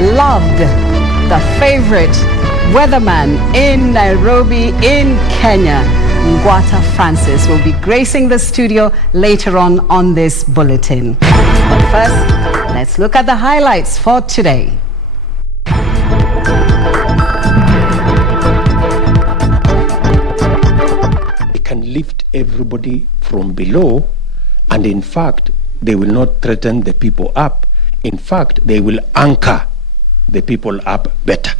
loved, the favorite weatherman in Nairobi, in Kenya, Ngwata Francis, will be gracing the studio later on this bulletin. But first, let's look at the highlights for today. They can lift everybody from below, and in fact, they will not threaten the people up. In fact, they will anchor the people up better.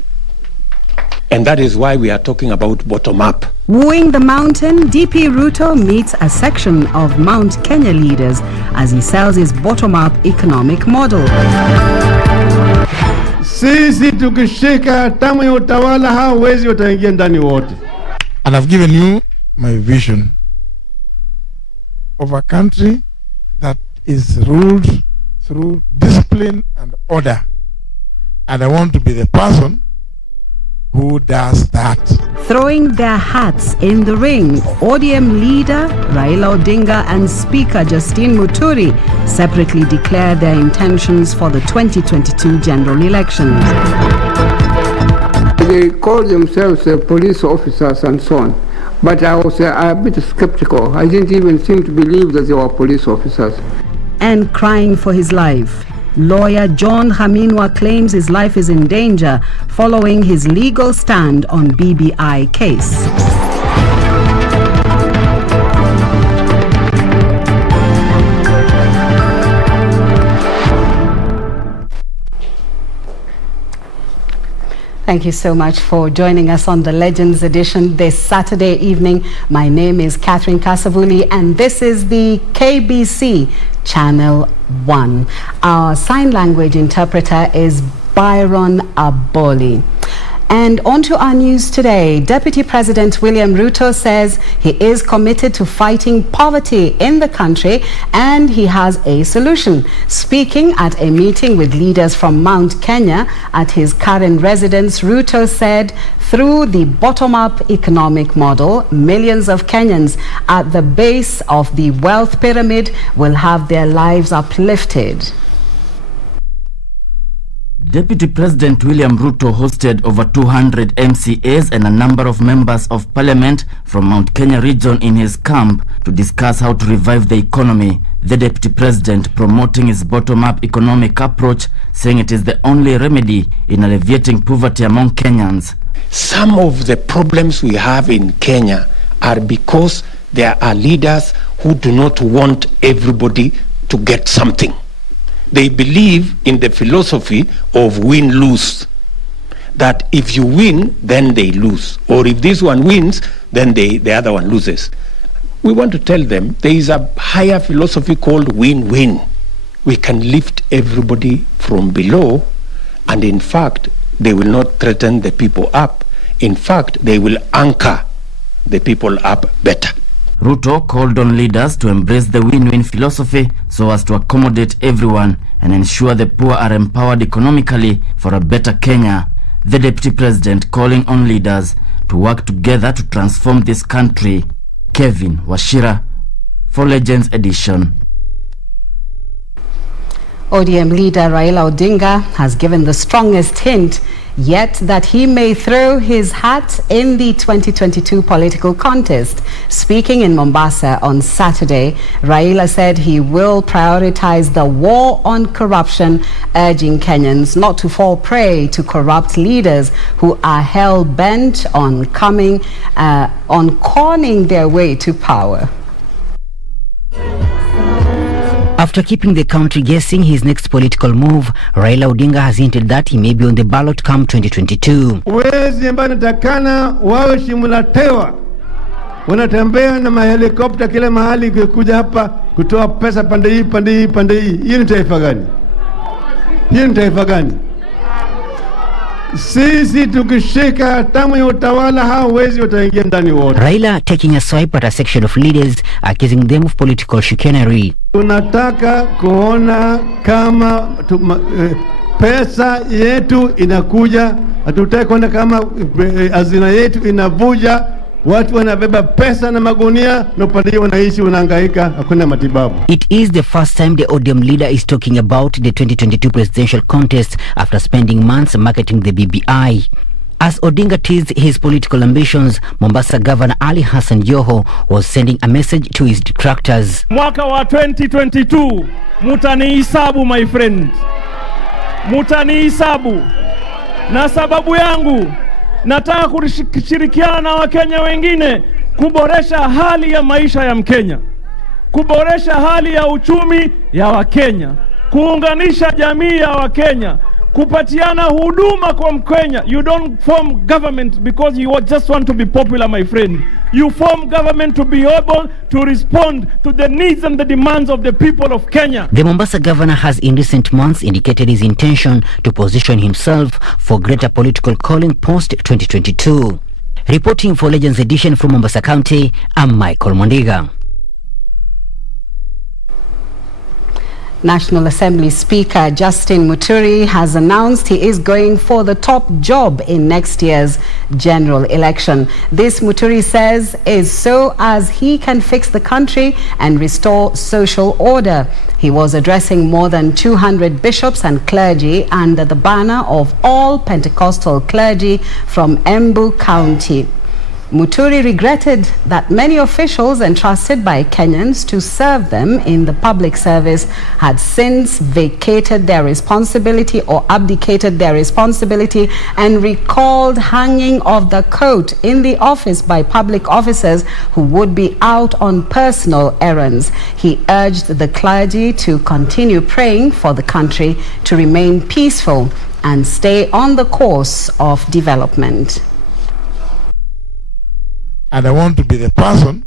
And that is why we are talking about bottom up. Wooing the mountain, DP Ruto meets a section of Mount Kenya leaders as he sells his bottom-up economic model. Sisi tukishika tamu ya utawala hawezi wataingia ndani wote. And I've given you my vision of a country that is ruled through discipline and order. And I want to be the person who does that. Throwing their hats in the ring, ODM leader Raila Odinga and Speaker Justine Muturi separately declared their intentions for the 2022 general elections. They call themselves police officers and so on, but I was a bit skeptical. I didn't even seem to believe that they were police officers. And crying for his life, lawyer John Haminwa claims his life is in danger following his legal stand on BBI case. Thank you so much for joining us on the Legends edition this Saturday evening. My name is Catherine Kasavuli and this is the KBC Channel 1. Our sign language interpreter is Byron Aboli. And on to our news today. Deputy President William Ruto says he is committed to fighting poverty in the country and he has a solution. Speaking at a meeting with leaders from Mount Kenya at his current residence, Ruto said through the bottom-up economic model, millions of Kenyans at the base of the wealth pyramid will have their lives uplifted. Deputy President William Ruto hosted over 200 MCAs and a number of members of parliament from Mount Kenya region in his camp to discuss how to revive the economy. The Deputy President promoting his bottom-up economic approach, saying it is the only remedy in alleviating poverty among Kenyans. Some of the problems we have in Kenya are because there are leaders who do not want everybody to get something. They believe in the philosophy of win-lose, that if you win, then they lose. Or if this one wins, then the other one loses. We want to tell them there is a higher philosophy called win-win. We can lift everybody from below, and in fact, they will not threaten the people up. In fact, they will anchor the people up better. Ruto called on leaders to embrace the win-win philosophy so as to accommodate everyone and ensure the poor are empowered economically for a better Kenya. The Deputy President calling on leaders to work together to transform this country. Kevin Washira for Legends Edition. ODM leader Raila Odinga has given the strongest hint yet that he may throw his hat in the 2022 political contest. Speaking in Mombasa on Saturday, Raila said he will prioritize the war on corruption, urging Kenyans not to fall prey to corrupt leaders who are hell-bent on conning their way to power. After keeping the country guessing his next political move, Raila Odinga has hinted that he may be on the ballot come 2022. Wezi ambao natakana wawe shimulatewa. Wanatembea na mahelikopta kila mahali kuja hapa kutoa pesa pande hii, pande hii, pande hii. Hii ni taifa gani? Hii ni taifa gani? Sisi tukishika tamu ya utawala hawezi wataingia ndani wote. Raila taking a swipe at a section of leaders accusing them of political chicanery. Tunataka kuona kama pesa yetu inakuja, hatutaki kuona kama hazina yetu inavuja Watu wanabeba pesa na magunia na upande wanaishi wanahangaika, hakuna matibabu. It is the first time the ODM leader is talking about the 2022 presidential contest after spending months marketing the BBI. As Odinga teased his political ambitions, Mombasa Governor Ali Hassan Joho was sending a message to his detractors. Mwaka wa 2022, mutanihisabu my friend. Mutanihisabu. Na sababu yangu, nataka kushirikiana na Wakenya wengine kuboresha hali ya maisha ya Mkenya, kuboresha hali ya uchumi ya Wakenya, kuunganisha jamii ya Wakenya, kupatiana huduma kwa Mkenya. You don't form government because you just want to be popular, my friend. You form government to be able to respond to the needs and the demands of the people of Kenya. The Mombasa governor has in recent months indicated his intention to position himself for greater political calling post-2022. Reporting for Legends Edition from Mombasa County, I'm Michael Mondiga. National Assembly Speaker Justin Muturi has announced he is going for the top job in next year's general election. This, Muturi says, is so as he can fix the country and restore social order. He was addressing more than 200 bishops and clergy under the banner of all Pentecostal clergy from Embu County. Muturi regretted that many officials entrusted by Kenyans to serve them in the public service had since vacated their responsibility or abdicated their responsibility, and recalled hanging of the coat in the office by public officers who would be out on personal errands. He urged the clergy to continue praying for the country to remain peaceful and stay on the course of development. And I want to be the person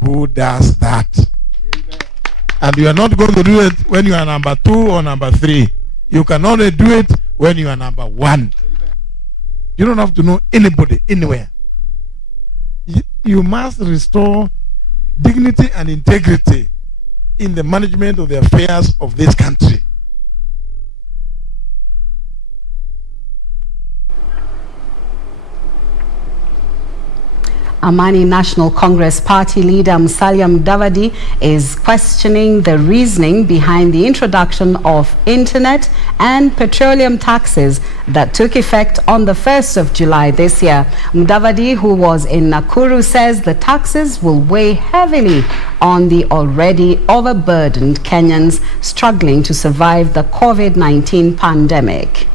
who does that. Amen. And you are not going to do it when you are number 2 or number 3. You can only do it when you are number 1. Amen. You don't have to know anybody, anywhere. You must restore dignity and integrity in the management of the affairs of this country. Amani National Congress Party leader Musalia Mudavadi is questioning the reasoning behind the introduction of internet and petroleum taxes that took effect on the 1st of July this year. Mudavadi, who was in Nakuru, says the taxes will weigh heavily on the already overburdened Kenyans struggling to survive the COVID-19 pandemic.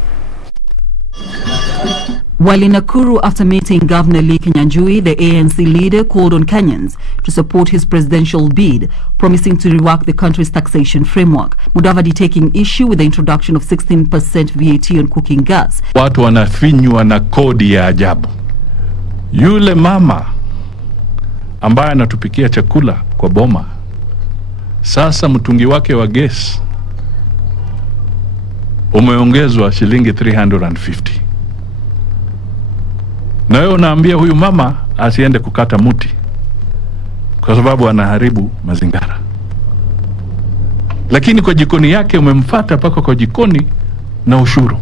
While in Nakuru, after meeting Governor Lee Kinyanjui, the ANC leader called on Kenyans to support his presidential bid, promising to rework the country's taxation framework. Mudavadi taking issue with the introduction of 16% VAT on cooking gas. Watu wanafinywa na kodi ya ajabu. Yule mama ambaye anatupikia chakula kwa boma, sasa mtungi wake wa gas umeongezwa shilingi 350. Na wewe unaambia huyu mama asiende kukata muti kwa sababu anaharibu mazingira. Lakini kwa jikoni yake umemfuata paka kwa jikoni na ushuru.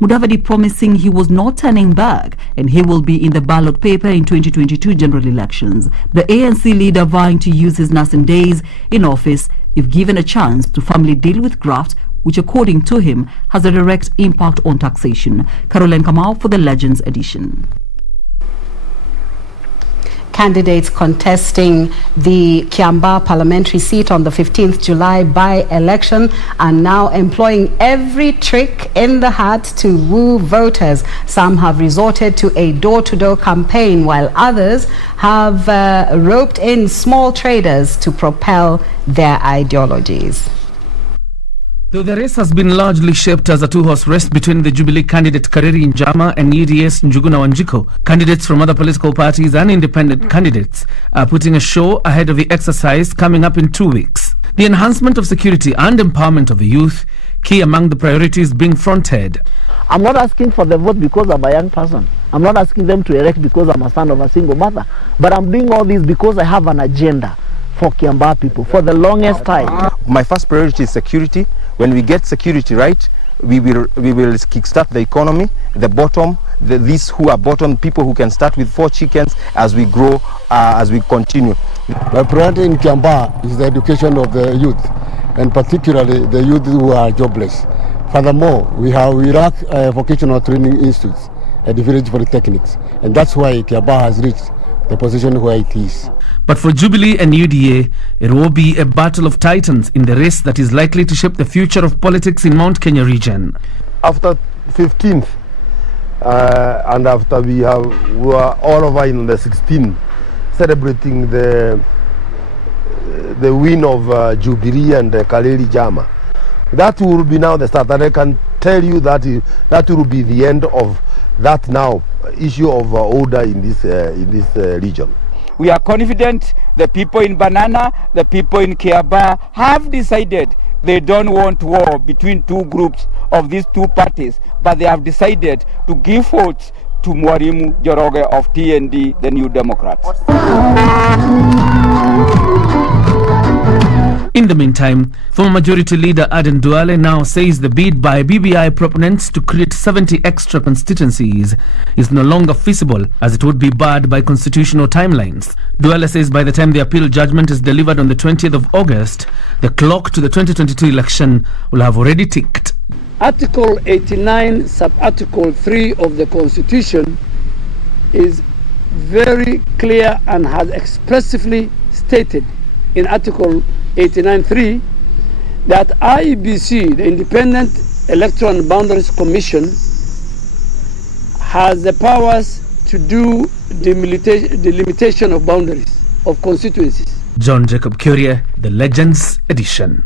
Mudavadi promising he was not turning back and he will be in the ballot paper in 2022 general elections. The ANC leader vying to use his nascent days in office, if given a chance, to firmly deal with graft, which according to him has a direct impact on taxation. Caroline Kamau for the Legends edition. Candidates contesting the Kiambaa parliamentary seat on the 15th July by-election are now employing every trick in the hat to woo voters. Some have resorted to a door-to-door campaign, while others have roped in small traders to propel their ideologies. Though the race has been largely shaped as a two-horse race between the Jubilee candidate Kareri Njama and EDS Njuguna Wanjiko, candidates from other political parties and independent candidates are putting a show ahead of the exercise coming up in 2 weeks. The enhancement of security and empowerment of the youth, key among the priorities being fronted. I'm not asking for the vote because I'm a young person. I'm not asking them to elect because I'm a son of a single mother. But I'm doing all this because I have an agenda for Kiambaa people for the longest time. My first priority is security. When we get security right, we will kickstart the economy, the bottom, these who are bottom, people who can start with 4 chickens as we grow, as we continue. My priority in Kiambaa is the education of the youth, and particularly the youth who are jobless. Furthermore, we lack vocational training institutes at the village polytechnics, and that's why Kiambaa has reached the position where it is. But for Jubilee and UDA, it will be a battle of titans in the race that is likely to shape the future of politics in Mount Kenya region. After 15th, and after we were all over in the 16th, celebrating the win of Jubilee and Kaleli Jama. That will be now the start, and I can tell you that that will be the end of that now issue of order in this region. We are confident the people in Banana, the people in Kiambaa have decided they don't want war between two groups of these two parties, but they have decided to give votes to Mwalimu Njoroge of TND, the New Democrats. In the meantime, former Majority Leader Aden Duale now says the bid by BBI proponents to create 70 extra constituencies is no longer feasible, as it would be barred by constitutional timelines. Duale says by the time the appeal judgment is delivered on the 20th of August, the clock to the 2022 election will have already ticked. Article 89, sub-article 3 of the Constitution is very clear and has expressively stated in Article 89.3 that IEBC, the Independent Electoral and Boundaries Commission, has the powers to do delimitation of boundaries of constituencies. John Jacob Curie, The Legends Edition.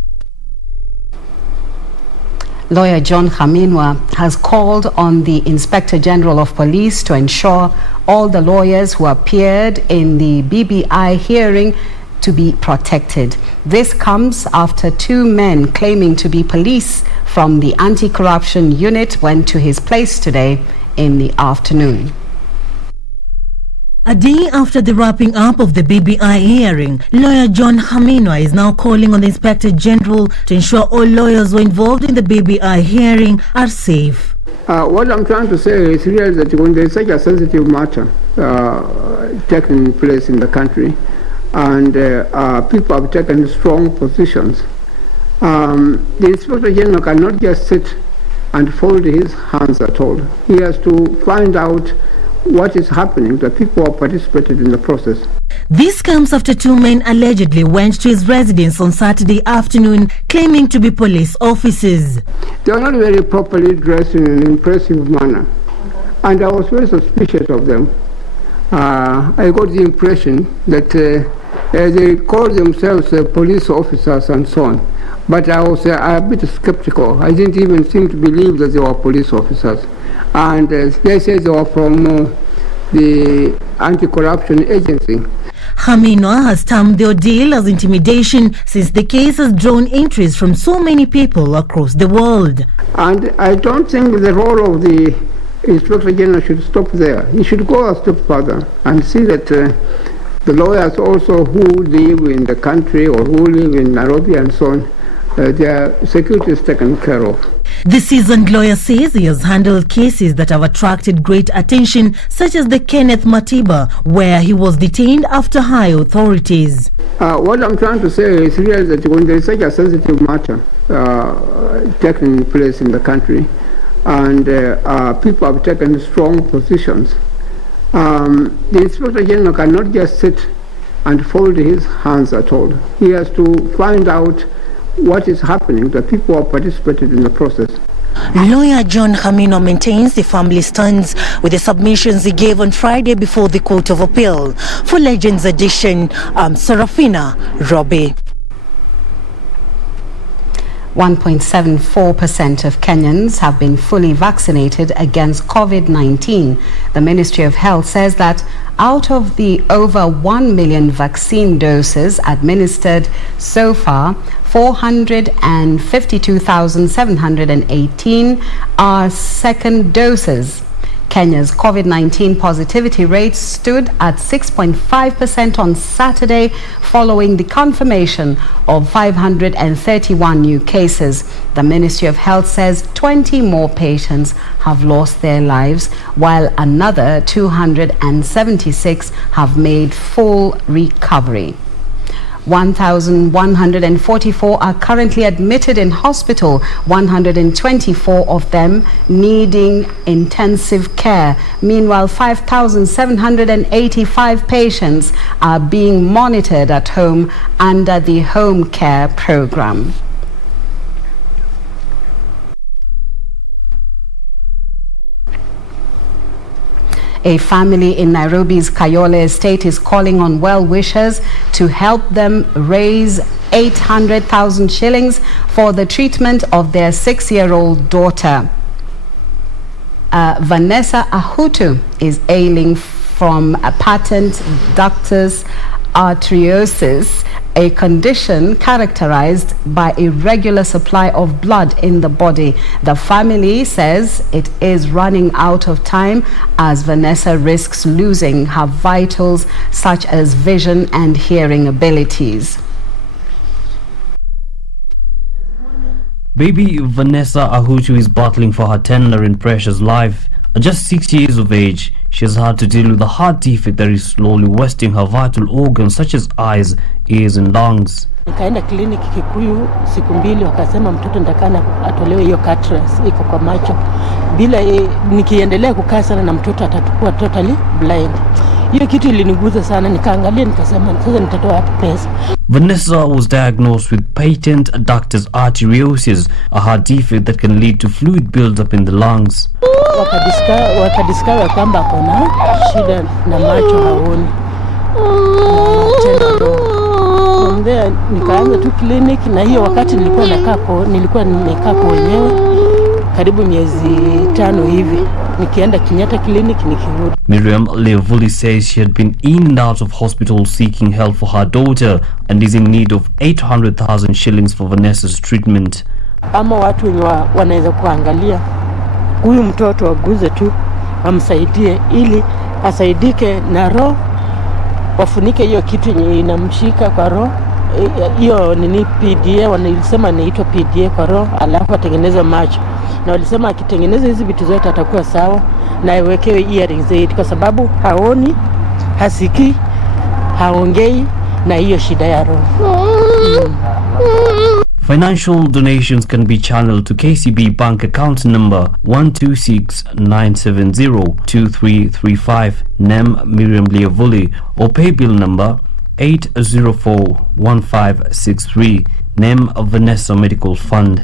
Lawyer John Khaminwa has called on the Inspector General of Police to ensure all the lawyers who appeared in the BBI hearing to be protected. This comes after 2 men claiming to be police from the anti-corruption unit went to his place today in the afternoon. A day after the wrapping up of the BBI hearing, lawyer John Khaminwa is now calling on the Inspector General to ensure all lawyers who are involved in the BBI hearing are safe. What I'm trying to say is really that when there is such a sensitive matter taking place in the country, and people have taken strong positions, the Inspector General cannot just sit and fold his hands at all. He has to find out what is happening, the people who participated in the process. This comes after 2 men allegedly went to his residence on Saturday afternoon claiming to be police officers. They are not very properly dressed in an impressive manner, and I was very suspicious of them. I got the impression that they call themselves police officers and so on, but I was a bit skeptical. I didn't even seem to believe that they were police officers. And they said they were from the anti-corruption agency. Khaminwa has termed the ordeal as intimidation since the case has drawn interest from so many people across the world. And I don't think the role of the Inspector General should stop there. He should go a step further and see that the lawyers also who live in the country or who live in Nairobi and so on, their security is taken care of. The seasoned lawyer says he has handled cases that have attracted great attention, such as the Kenneth Matiba, where he was detained after high authorities. What I'm trying to say is really that when there is such a sensitive matter taking place in the country, and people have taken strong positions, the Inspector General cannot just sit and fold his hands at all. He has to find out what is happening, the people who have participated in the process. Lawyer John Khaminwa maintains the family stands with the submissions he gave on Friday before the Court of Appeal. For Legends Edition, I'm Serafina Robbie. 1.74% of Kenyans have been fully vaccinated against COVID-19. The Ministry of Health says that out of the over 1 million vaccine doses administered so far, 452,718 are second doses. Kenya's COVID-19 positivity rate stood at 6.5% on Saturday, following the confirmation of 531 new cases. The Ministry of Health says 20 more patients have lost their lives, while another 276 have made full recovery. 1,144 are currently admitted in hospital, 124 of them needing intensive care. Meanwhile, 5,785 patients are being monitored at home under the home care program. A family in Nairobi's Kayole estate is calling on well-wishers to help them raise 800,000 shillings for the treatment of their 6-year-old daughter. Vanessa Ahutu is ailing from a patent ductus arteriosus, a condition characterized by irregular supply of blood in the body. The family says it is running out of time as Vanessa risks losing her vitals such as vision and hearing abilities. Baby Vanessa Ahutu is battling for her tender and precious life. At just 6 years of age, she has had to deal with a heart defect that is slowly wasting her vital organs such as eyes, ears and lungs. Nikaenda kliniki Kikuyu siku mbili, wakasema mtoto ndakana atolewe hiyo cataract iko kwa macho. Bila nikiendelea kukaa sana na mtoto atakuwa totally blind. Hiyo kitu iliniguza sana, nikaangalia nikasema sasa nitatoa wapi pesa. Vanessa was diagnosed with patent ductus arteriosus, a heart defect that can lead to fluid buildup in the lungs. Wakadiscover kwamba kuna shida na macho haoni. From there nikaanza tu clinic, na hiyo wakati nilikuwa nimekaa kwa wenyewe karibu miezi 5 hivi, nikienda Kenyatta clinic nikirudi. Miriam Leovuli says she had been in and out of hospital seeking help for her daughter and is in need of 800,000 shillings for Vanessa's treatment. Ama watu wenye wanaweza kuangalia huyu mtoto waguze tu, amsaidie ili asaidike na roho, wafunike hiyo kitu yenye inamshika kwa roho. Hiyo nini PDA wanasema inaitwa PDA kwa roho, alafu atengeneze macho. Na walisema akitengeneza hizi vitu zote atakuwa sawa, na awekewe earrings zaidi kwa sababu haoni, hasikii, haongei na hiyo shida ya roho. Financial donations can be channeled to KCB bank account number 126-970-2335, NEM Miriam Leovuli, or pay bill number 8041563, NEM Vanessa Medical Fund.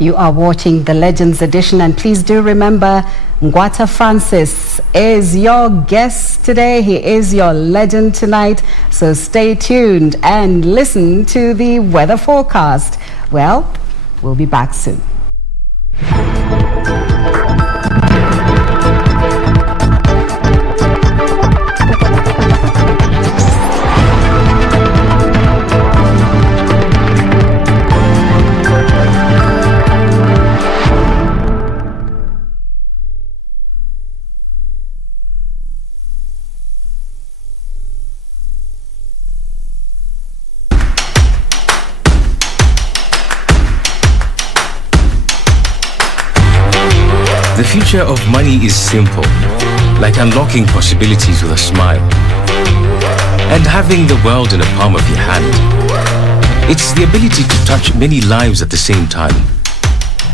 You are watching the Legends Edition, and please do remember Ngwata Francis is your guest today. He is your legend tonight. So stay tuned and listen to the weather forecast. Well, we'll be back soon. The future of money is simple, like unlocking possibilities with a smile and having the world in the palm of your hand. It's the ability to touch many lives at the same time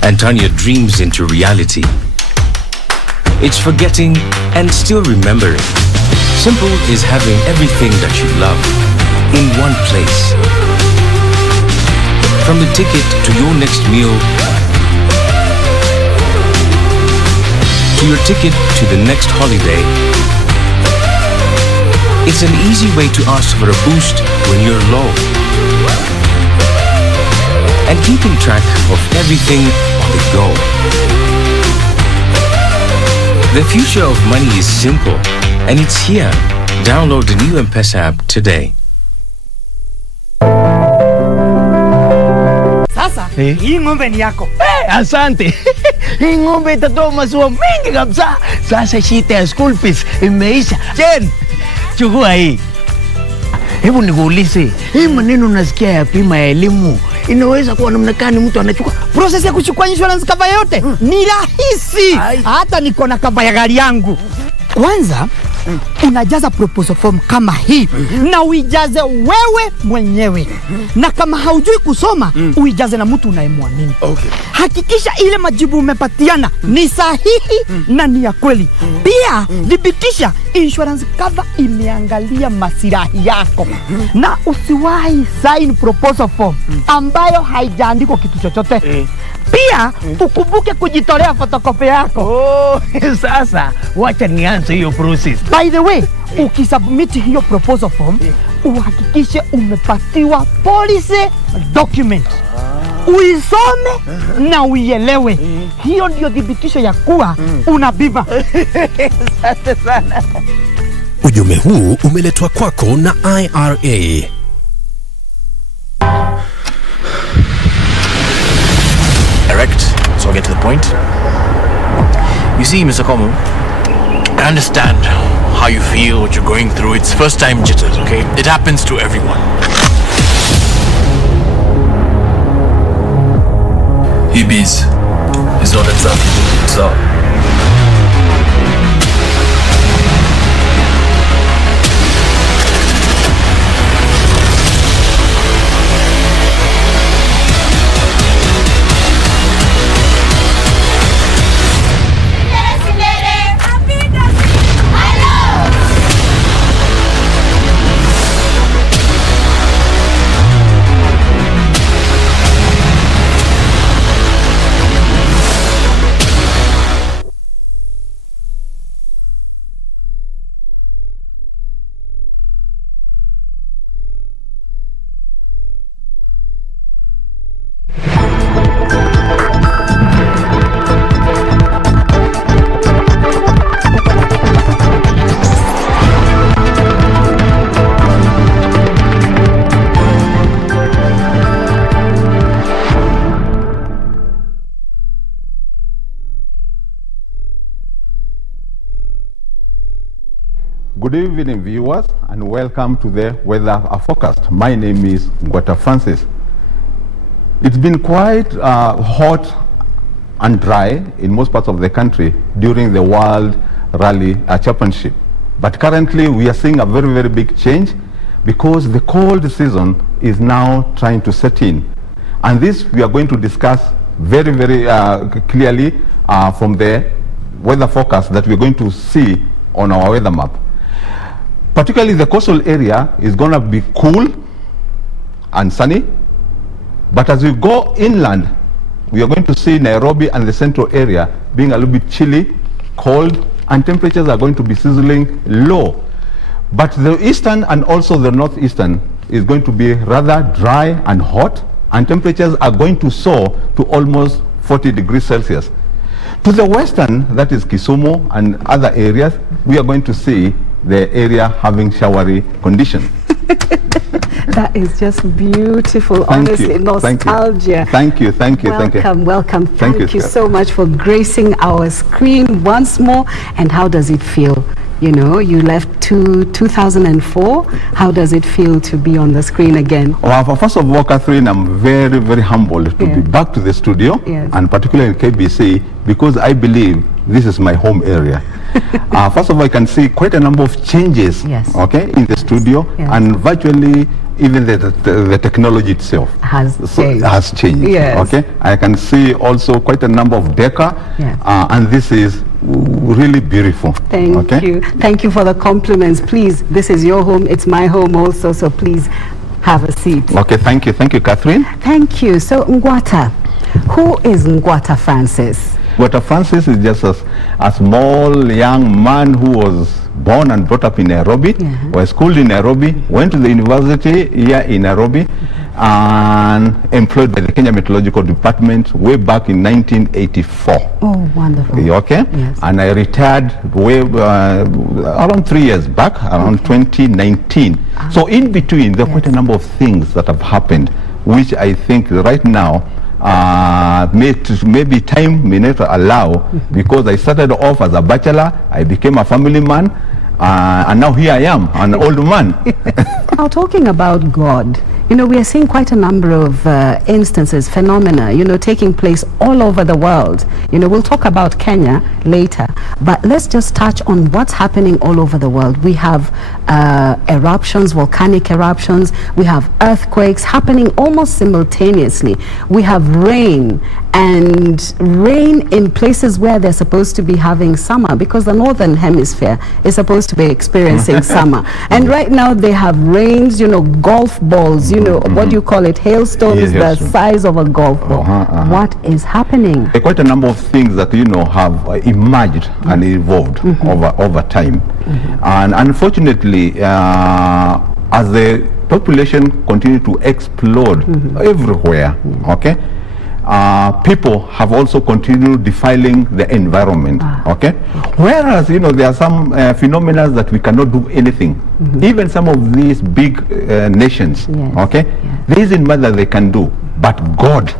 and turn your dreams into reality. It's forgetting and still remembering. Simple is having everything that you love in one place. From the ticket to your next meal, to your ticket to the next holiday. It's an easy way to ask for a boost when you're low. And keeping track of everything on the go. The future of money is simple, and it's here. Download the new M-Pesa app today. Sasa Sasa hii ng'ombe ni yako. Asante. Hii ng'ombe itatoa maziwa mengi kabisa. Sasa shida ya school fees imeisha. Jen, chukua hii. Hebu nikuulize, hii maneno nasikia ya bima ya elimu inaweza kuwa namna gani mtu anachukua? Process ya kuchukua insurance cover yote ni rahisi. Hata niko na cover ya gari yangu. Kwanza unajaza proposal form kama hii na uijaze wewe mwenyewe, na kama haujui kusoma uijaze na mtu unayemwamini. Hakikisha ile majibu umepatiana ni sahihi na ni ya kweli. Pia thibitisha insurance cover imeangalia masilahi yako, na usiwahi sign proposal form ambayo haijaandikwa kitu chochote. Pia ukumbuke kujitolea photocopy yako. Sasa wacha nianze hiyo process. By the way, ukisubmit hiyo proposal form uhakikishe umepatiwa policy document. Uisome na uielewe. Hiyo ndio thibitisho ya kuwa una bima. Asante sana. Ujumbe huu umeletwa kwako na IRA. Direct, so I'll get to the point. You see, Mr. Komu, I understand how you feel, what you're going through. It's first time jitters, okay? It happens to everyone. Ibis is not exactly so. Good evening, viewers, and welcome to the Weather Forecast. My name is Ngwata Francis. It's been quite hot and dry in most parts of the country during the World Rally Championship. But currently we are seeing a very, very big change because the cold season is now trying to set in. And this we are going to discuss very, very clearly from the weather forecast that we're going to see on our weather map. Particularly the coastal area is going to be cool and sunny, but as we go inland, we are going to see Nairobi and the central area being a little bit chilly, cold, and temperatures are going to be sizzling low. But the eastern and also the northeastern is going to be rather dry and hot, and temperatures are going to soar to almost 40 degrees Celsius. To the western, that is Kisumu and other areas, we are going to see the area having showery conditions. That is just beautiful, honestly, nostalgia. Thank you. Welcome. Thank you so much for gracing our screen once more. And how does it feel? You know, you left 2004. How does it feel to be on the screen again? Well, first of all, Catherine, I'm very, very humbled to be back to the studio, and particularly in KBC, because I believe this is my home area. First of all, I can see quite a number of changes, okay, in the studio, and virtually even the technology itself has changed. Okay, I can see also quite a number of decor, and this is really beautiful. Thank you for the compliments. Please, this is your home, it's my home also, so please have a seat. Okay, thank you, Catherine. Thank you. So Ngwata, who is Ngwata Francis? Ngwata Francis is just a small young man who was born and brought up in Nairobi, was schooled in Nairobi, went to the university here in Nairobi, and employed by the Kenya Meteorological Department way back in 1984. Oh, wonderful. Okay? Yes. And I retired way around 3 years back, around 2019. So in between, there are quite a number of things that have happened, which I think right now maybe time may not allow, because I started off as a bachelor, I became a family man, and now here I am, an old man. Now, talking about God, you know, we are seeing quite a number of instances, phenomena, you know, taking place all over the world. You know, we'll talk about Kenya later, but let's just touch on what's happening all over the world. We have eruptions, volcanic eruptions, we have earthquakes happening almost simultaneously. We have rain, and rain in places where they're supposed to be having summer, because the northern hemisphere is supposed to be experiencing summer. And right now they have rains, you know, golf balls, you know, what do you call it, hailstones, the size of a golf ball. What is happening? There are quite a number of things that, you know, have emerged and evolved over time. And unfortunately, as the population continue to explode everywhere, okay, people have also continued defiling the environment, okay? Whereas, you know, there are some phenomena that we cannot do anything. Even some of these big nations, okay? There isn't much that they can do, but God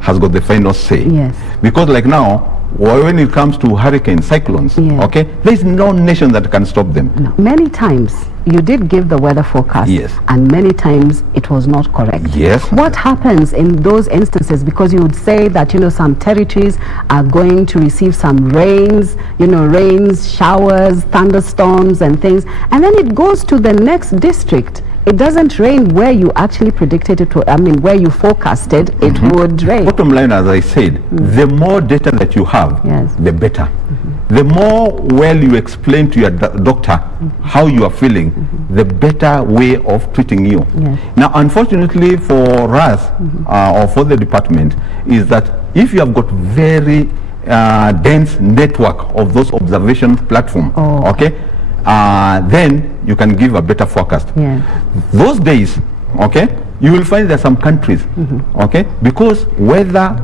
has got the final say. Because like now, when it comes to hurricanes, cyclones, okay, there is no nation that can stop them. Many times you did give the weather forecast, and many times it was not correct. What happens in those instances? Because you would say that, you know, some territories are going to receive some rains, you know, rains, showers, thunderstorms and things, and then it goes to the next district. It doesn't rain where you actually predicted it to, I mean, where you forecasted it would rain. Bottom line, as I said, the more data that you have, the better. The more well you explain to your doctor how you are feeling, the better way of treating you. Now, unfortunately for us, or for the department, is that if you have got very dense network of those observation platforms, okay, then you can give a better forecast. Those days, okay, you will find there are some countries, okay, because weather,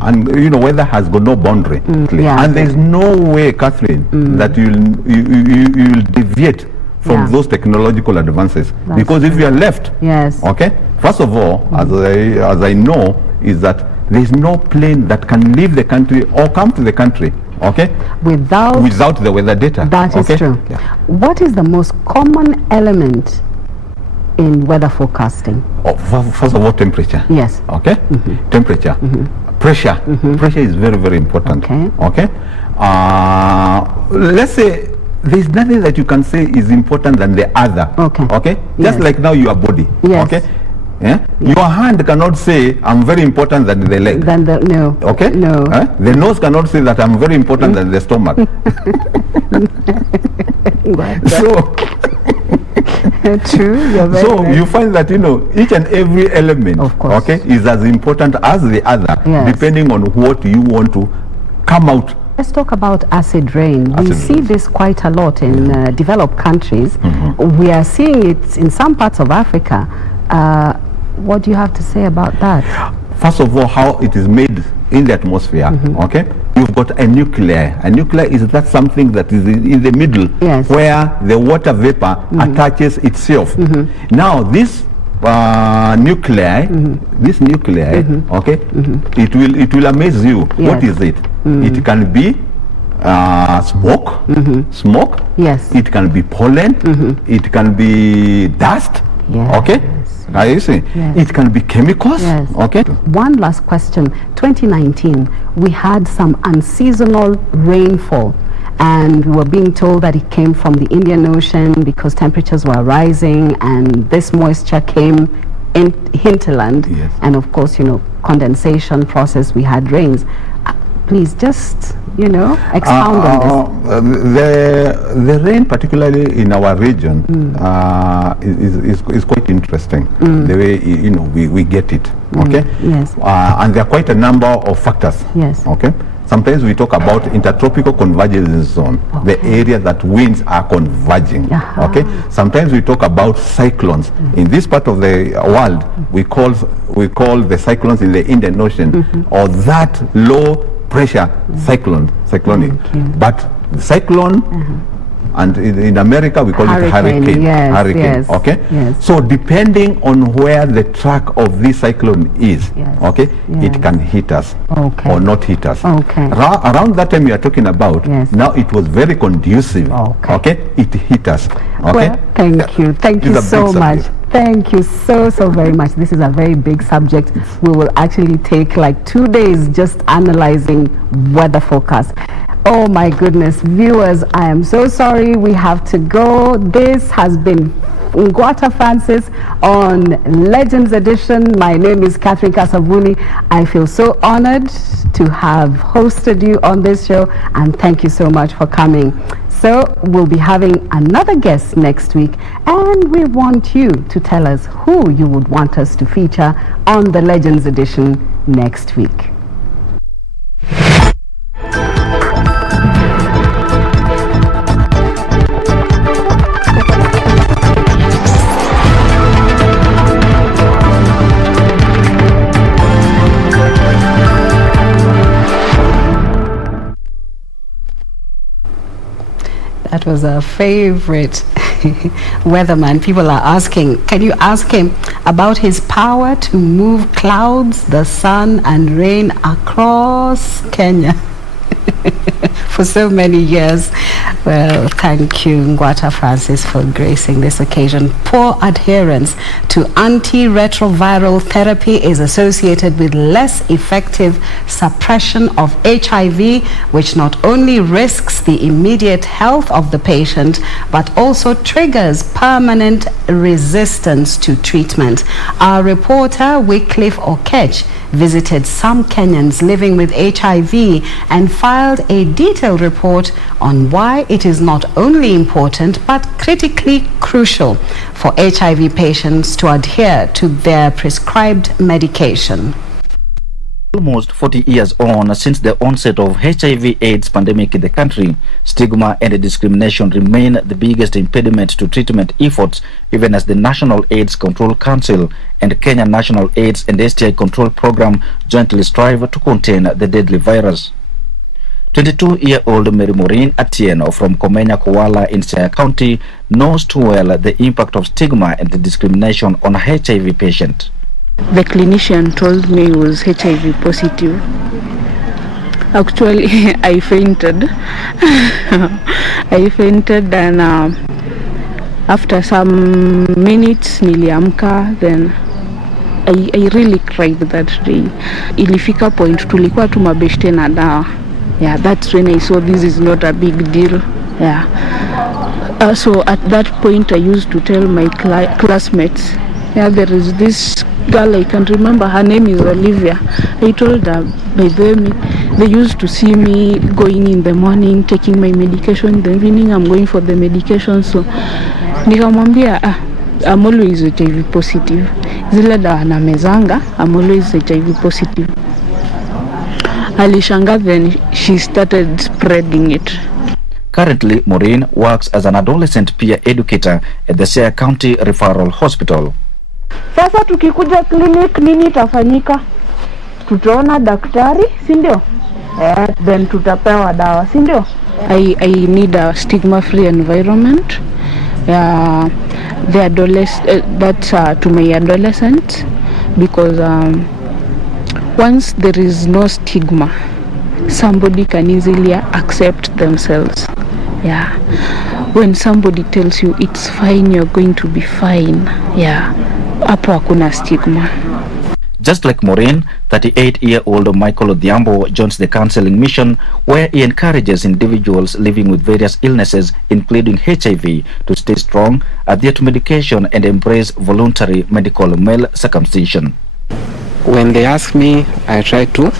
and you know, weather has got no boundary, and there is no way, Catherine, that you will deviate from those technological advances. Because if you are left, okay, first of all, as I know, is that there is no plane that can leave the country or come to the country, okay, without the weather data. That is true. What is the most common element in weather forecasting? First of all, temperature. Okay. Temperature. Pressure. Pressure is very, very important. Okay. Let's say there's nothing that you can say is important than the other. Okay. Just like now your body. Okay. Your hand cannot say I'm very important than the leg. Okay. The nose cannot say that I'm very important than the stomach. So you find that, you know, each and every element, okay, is as important as the other, depending on what you want to come out. Let's talk about acid rain. We see this quite a lot in developed countries. We are seeing it in some parts of Africa. What do you have to say about that? First of all, how it is made in the atmosphere, okay? You've got a nuclei. A nuclei is that something that is in the middle, where the water vapor attaches itself. Now, this nuclei, okay, it will amaze you. What is it? It can be smoke. It can be pollen. It can be dust. Okay. You see, it can be chemicals. Okay. One last question. 2019, we had some unseasonal rainfall, and we were being told that it came from the Indian Ocean because temperatures were rising, and this moisture came in hinterland, and of course, you know, condensation process. We had rains. Please just, you know, expound on this. The rain, particularly in our region, is quite interesting. The way, you know, we get it. Okay. And there are quite a number of factors. Okay. Sometimes we talk about intertropical convergence zone, the area that winds are converging. Okay. Sometimes we talk about cyclones. In this part of the world, we call the cyclones in the Indian Ocean, or that low pressure cyclonic. But the cyclone and in America we call it hurricane. Yes, hurricane. yes, Okay. yes. So depending on where the track of this cyclone is, okay, it can hit us or not hit us. Okay. Around that time you are talking about, now it was very conducive. Okay. It hit us. Okay. Well, thank you. Thank you so much. Thank you so very much. This is a very big subject. We will actually take like 2 days just analyzing weather forecast. Oh my goodness, viewers, I am so sorry we have to go. This has been Ngwata Francis on Legends Edition. My name is Catherine Kasavuli. I feel so honored to have hosted you on this show, and thank you so much for coming. So we'll be having another guest next week, and we want you to tell us who you would want us to feature on the Legends Edition next week. That was a favorite weatherman. People are asking, can you ask him about his power to move clouds, the sun and rain across Kenya for so many years? Well, thank you, Ngwata Francis, for gracing this occasion. Poor adherence to antiretroviral therapy is associated with less effective suppression of HIV, which not only risks the immediate health of the patient, but also triggers permanent resistance to treatment. Our reporter, Wycliffe Okech, visited some Kenyans living with HIV and filed a detailed report on why it is not only important but critically crucial for HIV patients to adhere to their prescribed medication. Almost 40 years on since the onset of HIV/AIDS pandemic in the country, stigma and discrimination remain the biggest impediment to treatment efforts, even as the National AIDS Control Council and Kenya National AIDS and STI Control Program jointly strive to contain the deadly virus. 22-year-old Mary Maureen Atieno from Komenya Kuala in Siaya County knows too well the impact of stigma and discrimination on a HIV patient. The clinician told me he was HIV positive. Actually, I fainted. I fainted, and after some minutes niliamka, then I really cried that day. Ilifika point tulikuwa tu mabeshte na dawa. Yeah, that's when I saw this is not a big deal. Yeah. So at that point I used to tell my classmates, yeah, there is this girl, I can't remember, her name is Olivia. I told her, by them, they used to see me going in the morning, taking my medication, in the evening I'm going for the medication. So nikamwambia, I'm always HIV positive. Zile dawa na mezanga, I'm always HIV positive. Alishanga, then she started spreading it. Currently, Maureen works as an adolescent peer educator at the Siaya County Referral Hospital. Sasa tukikuja clinic nini tafanyika? Tutaona daktari, si ndio? Then tutapewa dawa, si ndio? I need a stigma-free environment. That's to my adolescents, because once there is no stigma, somebody can easily accept themselves. Yeah. When somebody tells you it's fine, you're going to be fine. Yeah. Hapo hakuna stigma. Just like Maureen, 38-year-old Michael Odhiambo joins the counseling mission, where he encourages individuals living with various illnesses, including HIV, to stay strong, adhere to medication, and embrace voluntary medical male circumcision. When they ask me, I try to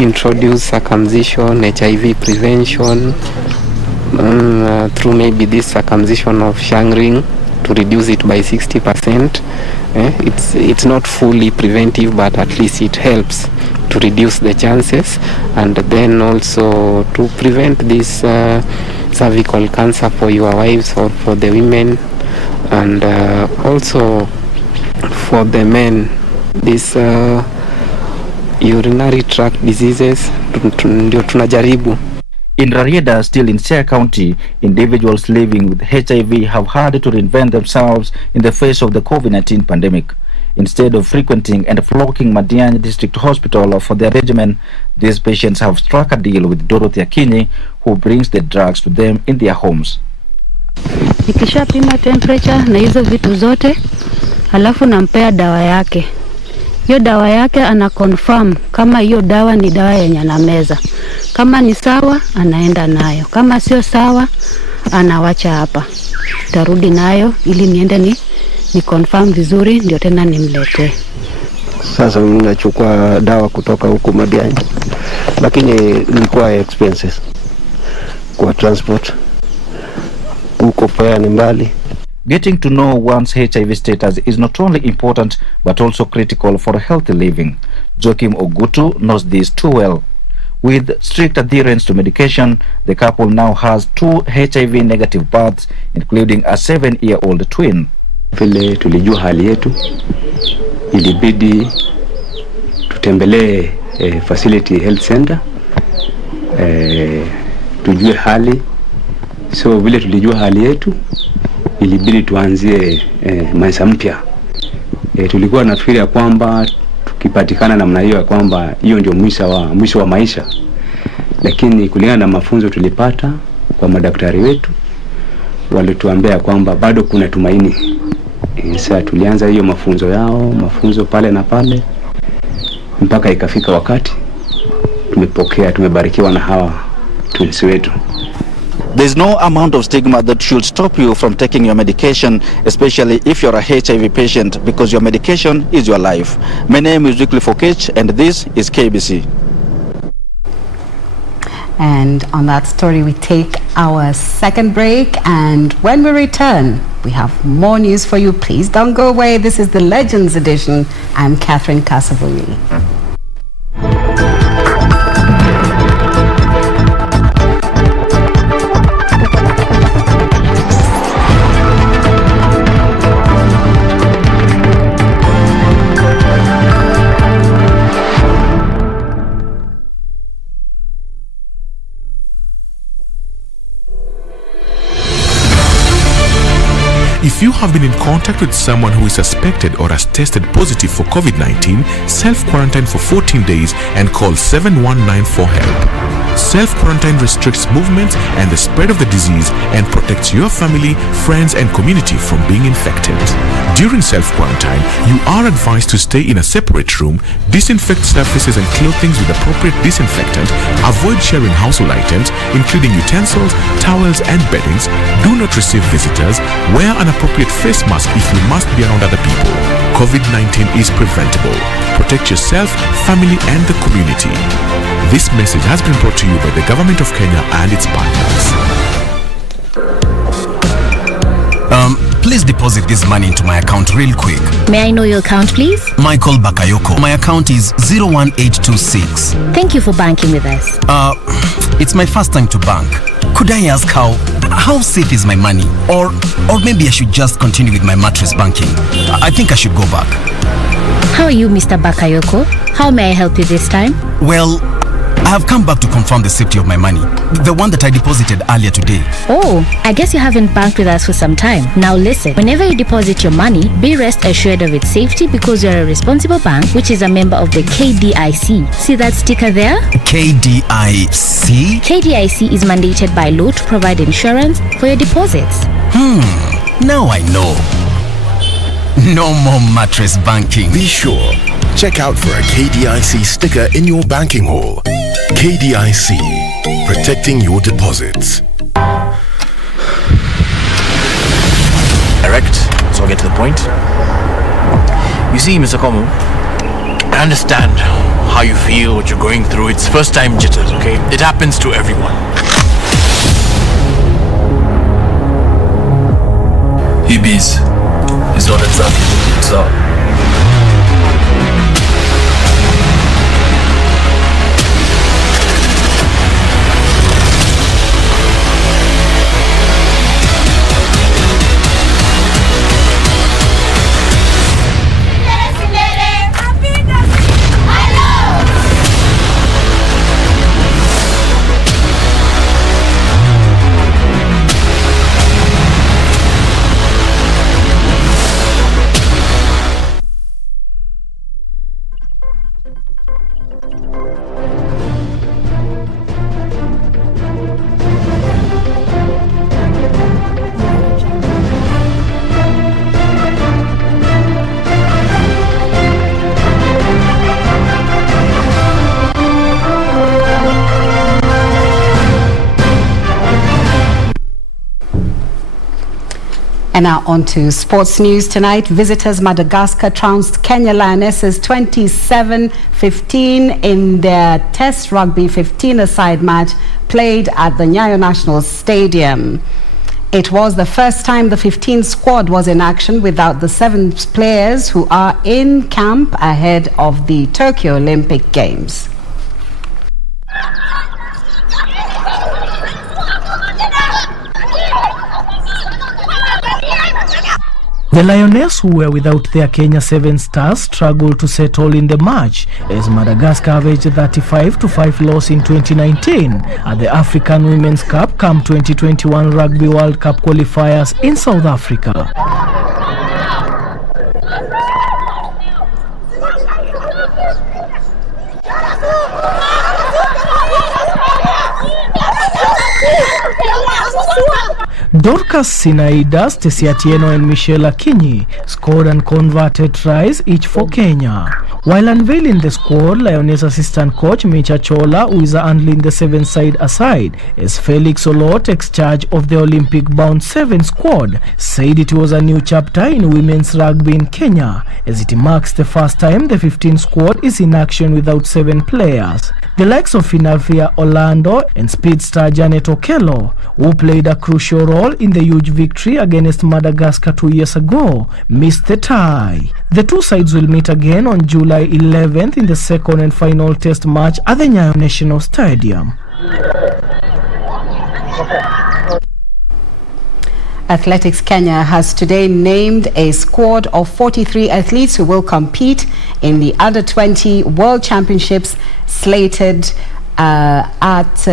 introduce circumcision, HIV prevention, through maybe this circumcision of shangring to reduce it by 60%. It's not fully preventive, but at least it helps to reduce the chances, and then also to prevent this cervical cancer for your wives or for the women, and also for the men, this urinary tract diseases ndio tunajaribu. In Rarieda, still in Siaya County, individuals living with HIV have had to reinvent themselves in the face of the COVID-19 pandemic. Instead of frequenting and flocking Madiani District Hospital for their regimen, these patients have struck a deal with Dorothy Akinyi, who brings the drugs to them in their homes. Nikishapima temperature na hizo vitu zote, halafu nampea dawa yake. Hiyo dawa yake ana confirm kama hiyo dawa ni dawa yenye anameza. Kama ni sawa, anaenda nayo. Kama sio sawa, anawacha hapa. Tarudi nayo ili niende ni confirm vizuri ndio tena nimletee. Sasa ninachukua dawa kutoka huko Madiani, lakini ilikuwa expenses kwa transport. Huko pia ni mbali. Getting to know one's HIV status is not only important but also critical for healthy living. Joachim Ogutu knows this too well. With strict adherence to medication, the couple now has 2 HIV-negative births, including a 7-year-old twin. Vile tulijua hali yetu, ilibidi tutembelee facility health center, tujue hali. So vile tulijua hali yetu, ilibidi tuanzie maisha mpya. Tulikuwa nafikiria kwamba tukipatikana namna hiyo ya kwamba hiyo ndio mwisho wa maisha, lakini kulingana na mafunzo tulipata kwa madaktari wetu, walituambia kwamba bado kuna tumaini. Sasa tulianza hiyo mafunzo pale na pale mpaka ikafika wakati tumebarikiwa na hawa twins wetu. There's no amount of stigma that should stop you from taking your medication, especially if you're a HIV patient, because your medication is your life. My name is Wycliffe Okech, and this is KBC. And on that story, we take our second break, and when we return, we have more news for you. Please don't go away. This is the Legends Edition. I'm Catherine Kasavuli. If you have been in contact with someone who is suspected or has tested positive for COVID-19, self-quarantine for 14 days and call 7194 for help. Self-quarantine restricts movement and the spread of the disease and protects your family, friends and community from being infected. During self-quarantine, you are advised to stay in a separate room, disinfect surfaces and clothing with appropriate disinfectant, avoid sharing household items, including utensils, towels and beddings, do not receive visitors, wear an appropriate face mask if you must be around other people. COVID-19 is preventable. Protect yourself, family and the community. This message has been brought to you by the Government of Kenya and its partners. Please deposit this money into my account real quick. May I know your account, please? Michael Bakayoko. My account is 01826. Thank you for banking with us. It's my first time to bank. Could I ask how safe is my money? Or maybe I should just continue with my mattress banking. I think I should go back. How are you, Mr. Bakayoko? How may I help you this time? Well, I have come back to confirm the safety of my money. The one that I deposited earlier today. Oh, I guess you haven't banked with us for some time. Now listen, whenever you deposit your money, be rest assured of its safety because you're a responsible bank which is a member of the KDIC. See that sticker there? KDIC? KDIC is mandated by law to provide insurance for your deposits. Now I know. No more mattress banking. Be sure. Check out for a KDIC sticker in your banking hall. KDIC, protecting your deposits. Direct, so I'll get to the point. You see, Mr. Komu, I understand how you feel, what you're going through. It's first time jitters, okay? It happens to everyone. Ibis is not exactly what it's up. And now on to sports news tonight. Visitors Madagascar trounced Kenya Lionesses 27-15 in their Test Rugby 15-a-side match played at the Nyayo National Stadium. It was the first time the 15 squad was in action without the 7 players who are in camp ahead of the Tokyo Olympic Games. The Lionesses, who were without their Kenya 7 stars, struggled to settle in the match as Madagascar avenged a 35-5 loss in 2019 at the African Women's Cup come 2021 Rugby World Cup qualifiers in South Africa. Dorcas Sinaida, Stacey Atieno and Michelle Akinyi scored and converted tries each for Kenya. While unveiling the squad, Lioness assistant coach Micha Chola, who is handling the 7-side aside as Felix Olo takes charge of the Olympic-bound 7 squad, said it was a new chapter in women's rugby in Kenya as it marks the first time the 15 squad is in action without 7 players. The likes of Finalfia Orlando and speedster Janet Okello, who played a crucial role in the huge victory against Madagascar 2 years ago, missed the tie. The two sides will meet again on July 11th in the second and final test match at the Nyayo National Stadium. Athletics Kenya has today named a squad of 43 athletes who will compete in the Under-20 World Championships slated at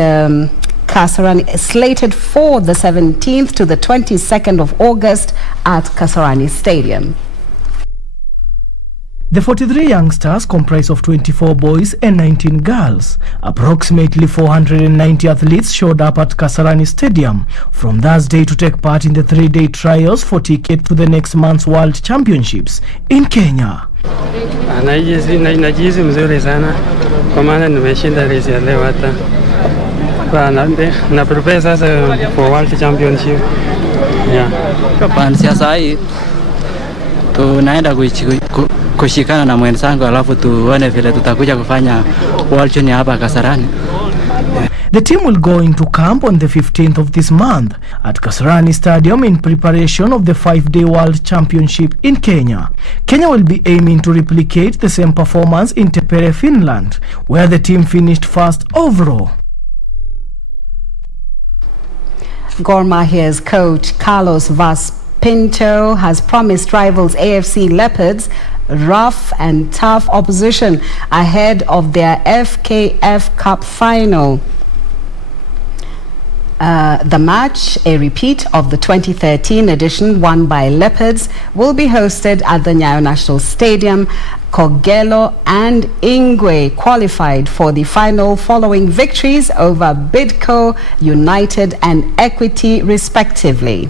Kasarani, slated for the 17th to the 22nd of August at Kasarani Stadium. The 43 youngsters comprise of 24 boys and 19 girls. Approximately 490 athletes showed up at Kasarani Stadium from Thursday to take part in the 3-day trials for ticket to the next month's World Championships in Kenya. Najihisi mzuri sana kwa maana nimeshinda race ya leo hata kwa na prepare sasa for World Championship. Yeah. Kuanzia saa hii tunaenda kushikana na mwenzangu alafu tuone vile tutakuja kufanya World Junior hapa Kasarani. The team will go into camp on the 15th of this month at Kasarani Stadium in preparation of the 5-day World Championship in Kenya. Kenya will be aiming to replicate the same performance in Tampere, Finland, where the team finished first overall. Gor Mahia's coach Carlos Vaz Pinto has promised rivals AFC Leopards rough and tough opposition ahead of their FKF Cup final. The match, a repeat of the 2013 edition won by Leopards, will be hosted at the Nyayo National Stadium. Kogelo and Ingwe qualified for the final following victories over Bidco, United and Equity respectively.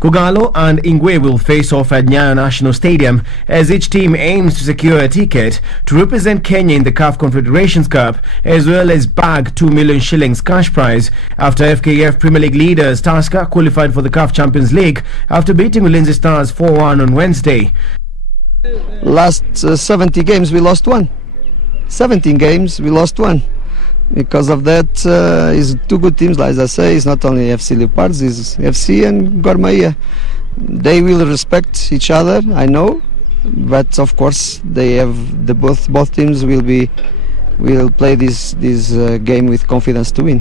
Kogalo and Ingwe will face off at Nyayo National Stadium as each team aims to secure a ticket to represent Kenya in the CAF Confederations Cup as well as bag 2 million shillings cash prize after FKF Premier League leaders Tusker qualified for the CAF Champions League after beating Ulinzi Stars 4-1 on Wednesday. Last 70 games we lost one. 17 games we lost one. Because of that, it's two good teams, like I say. It's not only FC Leopards, it's FC and Gor Mahia. They will respect each other, I know, but of course they have both teams will play this game with confidence to win.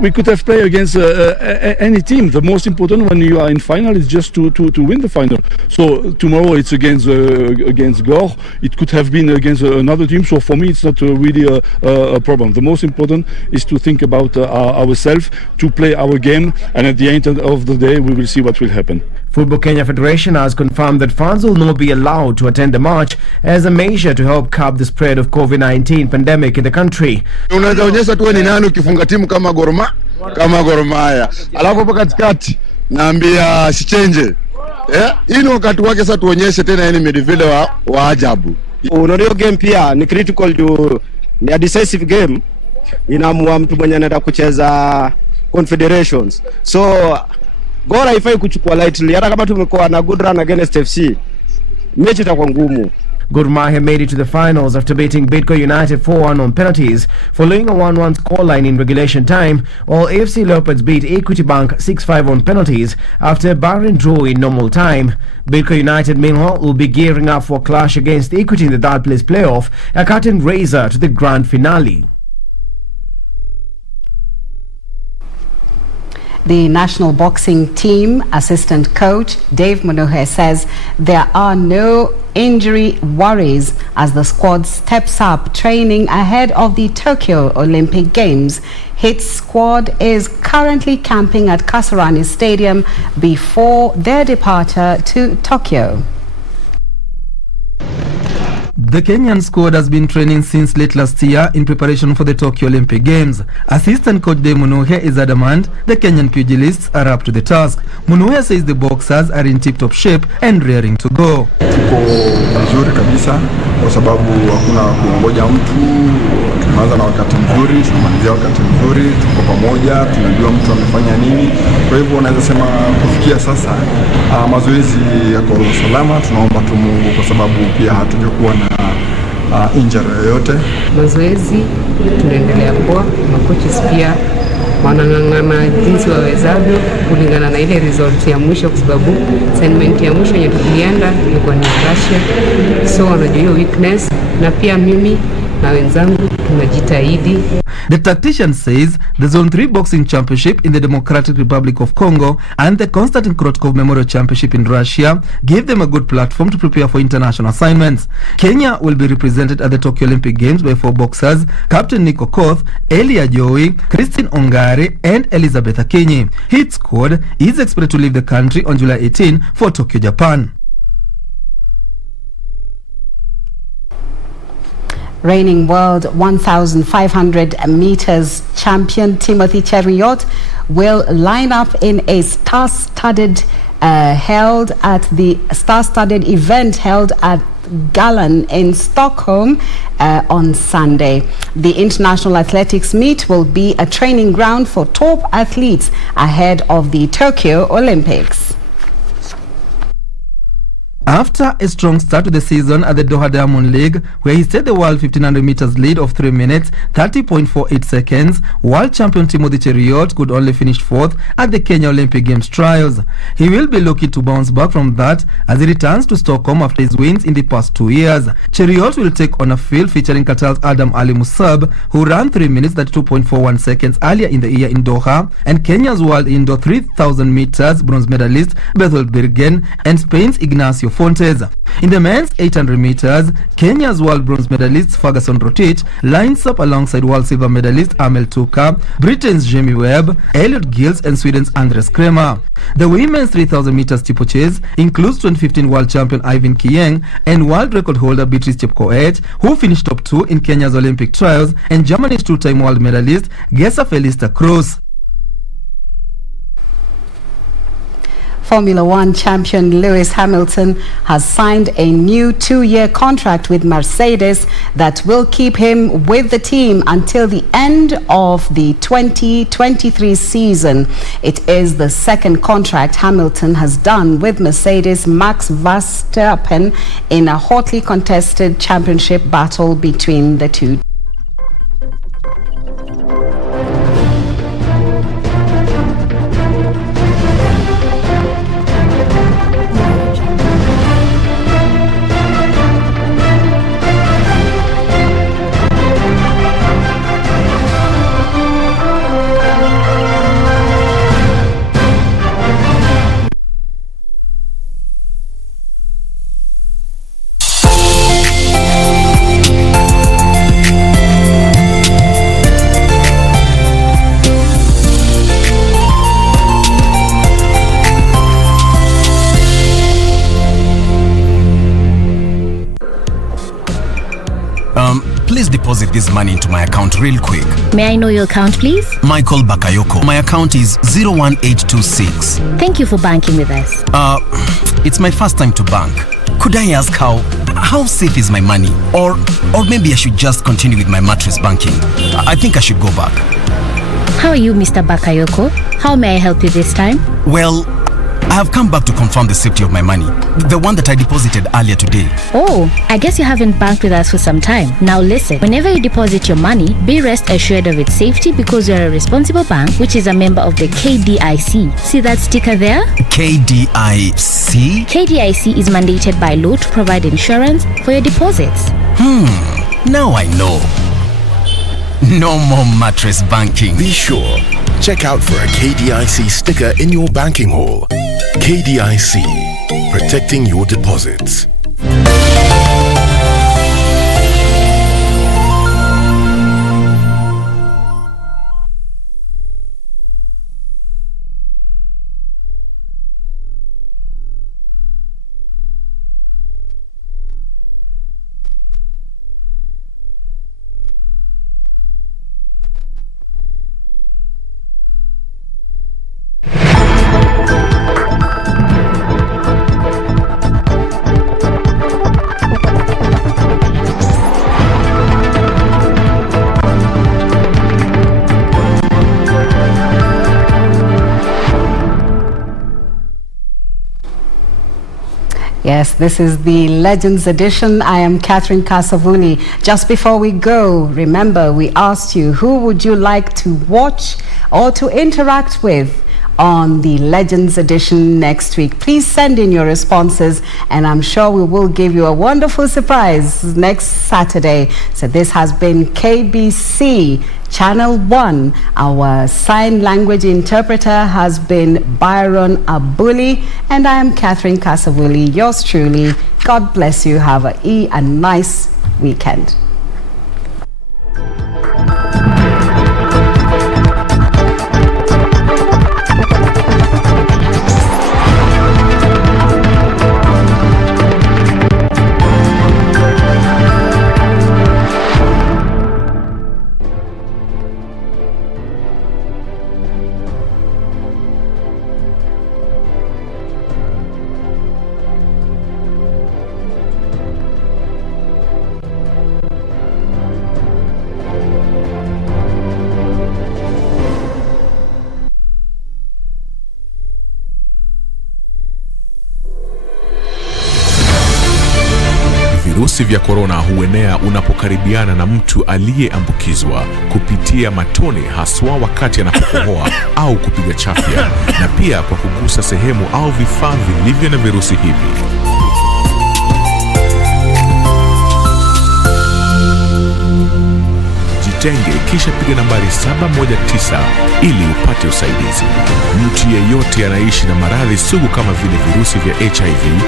We could have played against any team. The most important when you are in final is just to win the final. So tomorrow it's against Gor. It could have been against another team. So for me it's not really a problem. The most important is to think about ourselves, to play our game, and at the end of the day we will see what will happen. Football Kenya Federation has confirmed that fans will not be allowed to attend the match as a measure to help curb the spread of COVID-19 pandemic in the country. Unaweza onyesha tu ni nani ukifunga timu kama Gor Mahia. Alafu hapo katikati naambia sichenje. Hii ni wakati wake sasa tuonyeshe tena yani midfielder wa ajabu. Unaona game pia ni critical to ni a decisive game. Inaamua mtu mwenye anaenda confederations. So Gor haifai kuchukua lightly, hata kama tumekuwa na good run against FC, mechi itakuwa ngumu. Gor Mahia made it to the finals after beating Bidco United 4-1 on penalties, following a 1-1 scoreline in regulation time, while AFC Leopards beat Equity Bank 6-5 on penalties after a barren draw in normal time. Bidco United, meanwhile, will be gearing up for a clash against Equity in the third place playoff, a curtain raiser to the grand finale. The national boxing team assistant coach Dave Munuhe says there are no injury worries as the squad steps up training ahead of the Tokyo Olympic Games. His squad is currently camping at Kasarani Stadium before their departure to Tokyo. The Kenyan squad has been training since late last year in preparation for the Tokyo Olympic Games. Assistant coach Dave Munuhe is adamant the Kenyan pugilists are up to the task. Munuhe says the boxers are in tip-top shape and raring to go. Tuko vizuri kabisa kwa sababu hakuna kungoja mtu. Tumeanza na wakati mzuri, tunamalizia wakati mzuri, tuko pamoja, tunajua mtu amefanya nini. Kwa hivyo naweza sema kufikia sasa mazoezi yako salama, tunaomba tu Mungu kwa sababu pia hatujakuwa na injury yoyote. Mazoezi tunaendelea poa, makoches pia wanang'ang'ana jinsi wawezavyo kulingana na ile result ya mwisho, kwa sababu assignment ya mwisho yenye tulienda ilikuwa ni Russia, so wanajua hiyo weakness, na pia mimi na wenzangu tunajitahidi. The tactician says the Zone 3 Boxing Championship in the Democratic Republic of Congo and the Konstantin Krotkov Memorial Championship in Russia give them a good platform to prepare for international assignments. Kenya will be represented at the Tokyo Olympic Games by 4 boxers: Captain Nick Okoth, Elia Joey, Christine Ongare and Elizabeth Akinyi. His squad is expected to leave the country on July 18 for Tokyo, Japan. Reigning world 1,500 meters champion Timothy Cheruiyot will line up in a star-studded event held at Galan in Stockholm on Sunday. The International Athletics Meet will be a training ground for top athletes ahead of the Tokyo Olympics. After a strong start to the season at the Doha Diamond League, where he set the world 1500 meters lead of 3 minutes 30.48 seconds, world champion Timothy Cheruiyot could only finish 4th at the Kenya Olympic Games trials. He will be looking to bounce back from that as he returns to Stockholm after his wins in the past 2 years. Cheruiyot will take on a field featuring Qatar's Adam Ali Musab, who ran 3 minutes 32.41 seconds earlier in the year in Doha, and Kenya's world indoor 3000 meters bronze medalist Bethel Birgen and Spain's Ignacio Fontes. In the men's 800 meters, Kenya's world bronze medalist Ferguson Rotich lines up alongside world silver medalist Amel Tuka, Britain's Jamie Webb, Elliot Gills and Sweden's Andres Kremer. The women's 3000 meters steeplechase includes 2015 world champion Ivan Kieng and world record holder Beatrice Chepkoech, who finished top 2 in Kenya's Olympic trials, and Germany's 2-time world medalist Gesa Felista Kroos. Formula One champion Lewis Hamilton has signed a new 2-year contract with Mercedes that will keep him with the team until the end of the 2023 season. It is the second contract Hamilton has done with Mercedes Max Verstappen in a hotly contested championship battle between the two. Please deposit this money into my account real quick. May I know your account, please? Michael Bakayoko. My account is 01826. Thank you for banking with us. It's my first time to bank. Could I ask how safe is my money? Or maybe I should just continue with my mattress banking. I think I should go back. How are you, Mr. Bakayoko? How may I help you this time? Well, I have come back to confirm the safety of my money, the one that I deposited earlier today. Oh, I guess you haven't banked with us for some time. Now listen, whenever you deposit your money, be rest assured of its safety because you're a responsible bank, which is a member of the KDIC. See that sticker there? KDIC? KDIC is mandated by law to provide insurance for your deposits. Now I know. No more mattress banking. Be sure, check out for a KDIC sticker in your banking hall. KDIC, protecting your deposits. Yes, this is the Legends Edition. I am Catherine Kasavuli. Just before we go, remember we asked you who would you like to watch or to interact with on the Legends Edition next week. Please send in your responses and I'm sure we will give you a wonderful surprise next Saturday. So this has been KBC Channel 1. Our sign language interpreter has been Byron Abuli and I am Catherine Kasavuli, yours truly. God bless you. Have a nice weekend. Virusi vya korona huenea unapokaribiana na mtu aliyeambukizwa kupitia matone, haswa wakati anapokohoa au kupiga chafya, na pia kwa kugusa sehemu au vifaa vilivyo na virusi hivi. Jitenge kisha piga nambari 719 ili upate usaidizi. Mtu yeyote anaishi na maradhi sugu kama vile virusi vya HIV